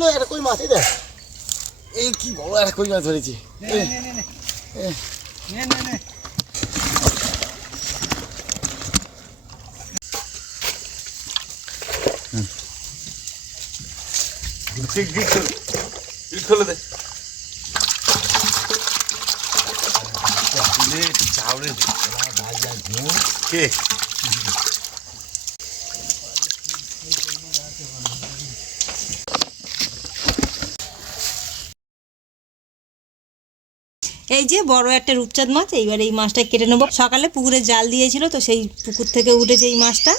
না এটা কই মাছ, এই দেখ এই কি বড় একটা কই মাছ ধরেছি। খুলে দে কে এই যে বড় একটা রূপচাঁদ মাছ, এইবার এই মাছটা কেটে নেব। সকালে পুকুরে জাল দিয়েছিল তো সেই পুকুর থেকে উঠেছে এই মাছটা।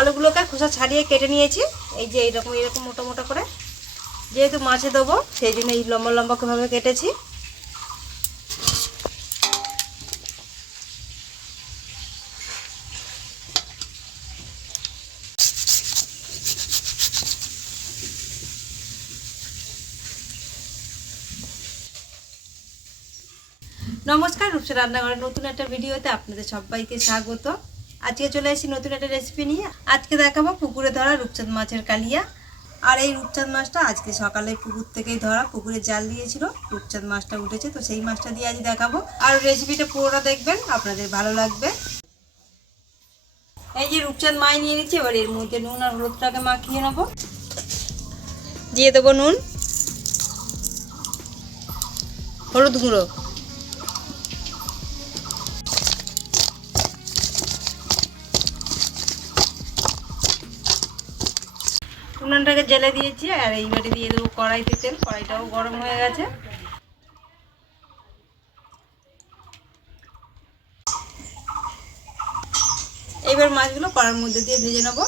আলুগুলোকে খোসা ছাড়িয়ে কেটে নিয়েছি। এই যে এরকম মোটা মোটা করে, যেহেতু মাছে দেবো সেই জন্য এই লম্বা লম্বা ভাবে কেটেছি। নমস্কার, রূপসা রান্নাঘরের নতুন একটা ভিডিওতে আপনাদের সবাইকে স্বাগত। আজকে চলে এসেছি নতুন একটা রেসিপি নিয়ে। আজকে দেখাবো পুকুরে ধরা রূপচাঁদ মাছের কালিয়া। আর এই রূপচাঁদ মাছটা আজকে সকালে পুকুর থেকেই ধরা, পুকুরে জাল দিয়েছিল, রূপচাঁদ মাছটা উঠেছে, তো সেই মাছটা দিয়ে আজ দেখাবো। আর রেসিপিটা পুরোটা দেখবেন, আপনাদের ভালো লাগবে। এই যে রূপচাঁদ মাছ নিয়ে নিচ্ছি, এবার এর মধ্যে নুন আর হলুদটাকে মাখিয়ে নেবো। দিয়ে দেবো নুন, হলুদ গুঁড়ো, উনানটাকে জেলে দিয়েছি। আর এইবারে দিয়ে দেবো কড়াইতে তেল। কড়াইটাও গরম হয়ে গেছে। এইবার মাছগুলো কড়ার মধ্যে দিয়ে ভেজে নেব।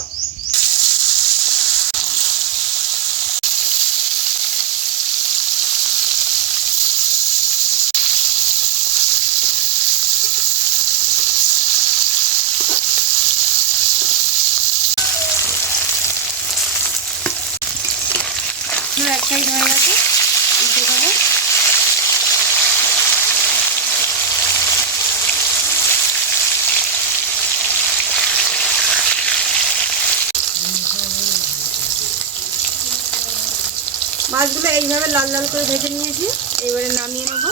এক সাইড হয়ে গেছে, উল্টে দেবো। মাছগুলো এইভাবে লাল লাল করে ভেজে নিয়েছি, এবারে নামিয়ে নেব।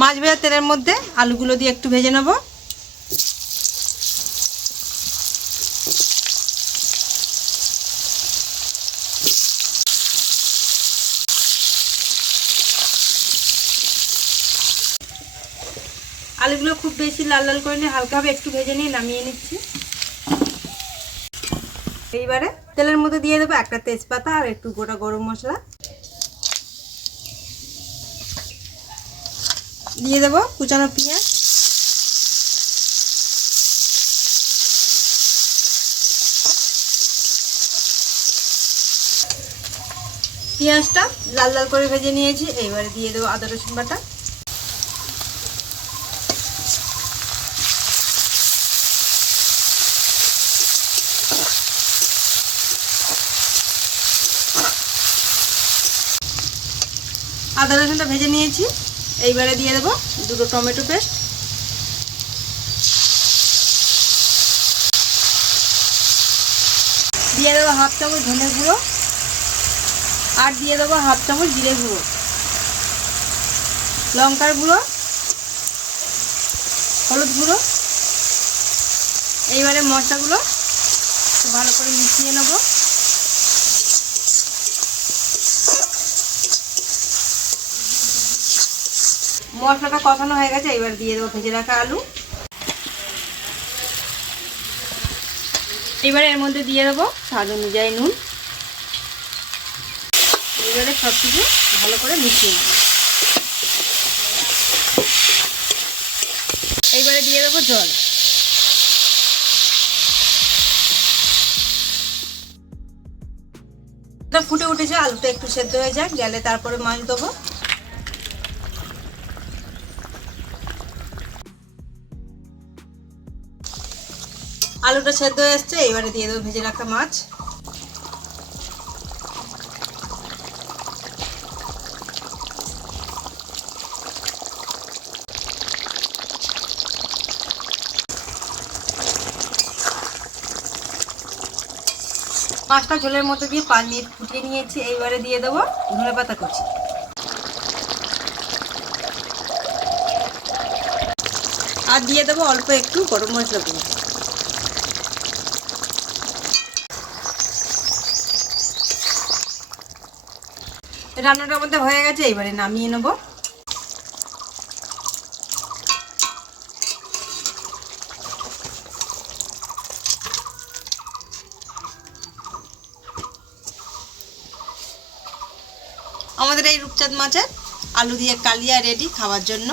মাছ ভাজা তেলের মধ্যে আলুগুলো দিয়ে একটু ভেজে নেব। আলুগুলো খুব বেশি লাল লাল করে নিয়ে হালকাভাবে একটু ভেজে নিয়ে নামিয়ে নিচ্ছি। এইবারে তেলের মধ্যে দিয়ে দেবো একটা তেজপাতা আর একটু গোটা গরম মশলা। দিয়ে দেবো কুচানো পেঁয়াজ, পেঁয়াজটা লাল লাল করে ভেজে নিয়েছি। এইবারে দিয়ে দেবো আদা রসুন বাটা, আদা রসুনটা ভেজে নিয়েছি। এইবারে দিয়ে দেবো দুটো টমেটো পেস্ট, দিয়ে দেবো হাফ চামচ ধনে গুঁড়ো, আর দিয়ে দেবো হাফ চামচ জিরে গুঁড়ো, লঙ্কার গুঁড়ো, হলুদ গুঁড়ো। এইবারে মশলাগুলো ভালো করে মিশিয়ে নেব। মশলাটা কষানো হয়ে গেছে, এবার দিয়ে দেবো ভেজে রাখা আলু। এবারে এর মধ্যে দিয়ে দেবো স্বাদ অনুযায়ী নুন। এবারে সব কিছু ভালো করে মিশিয়ে নেব। এইবারে দিয়ে দেবো জল। ফুটে উঠেছে, আলুটা একটু সেদ্ধ হয়ে যাক, গেলে তারপরে মাছ দেবো। আলুটা সেদ্ধ হয়ে এসছে, এবারে দিয়ে দেবো ভেজে রাখা মাছ। মাছটা ঝোলের মধ্যে দিয়ে 5 মিনিট ফুটিয়ে নিয়েছি, এইবারে দিয়ে দেবো ধনেপাতা কুচি। আর দিয়ে দেবো অল্প একটু গরম মশলা গুঁড়ো। রান্নাটার মধ্যে হয়ে গেছে, এবারে নামিয়ে নেব। আমাদের এই রূপচাঁদ মাছের আলু দিয়ে কালিয়া রেডি খাওয়ার জন্য।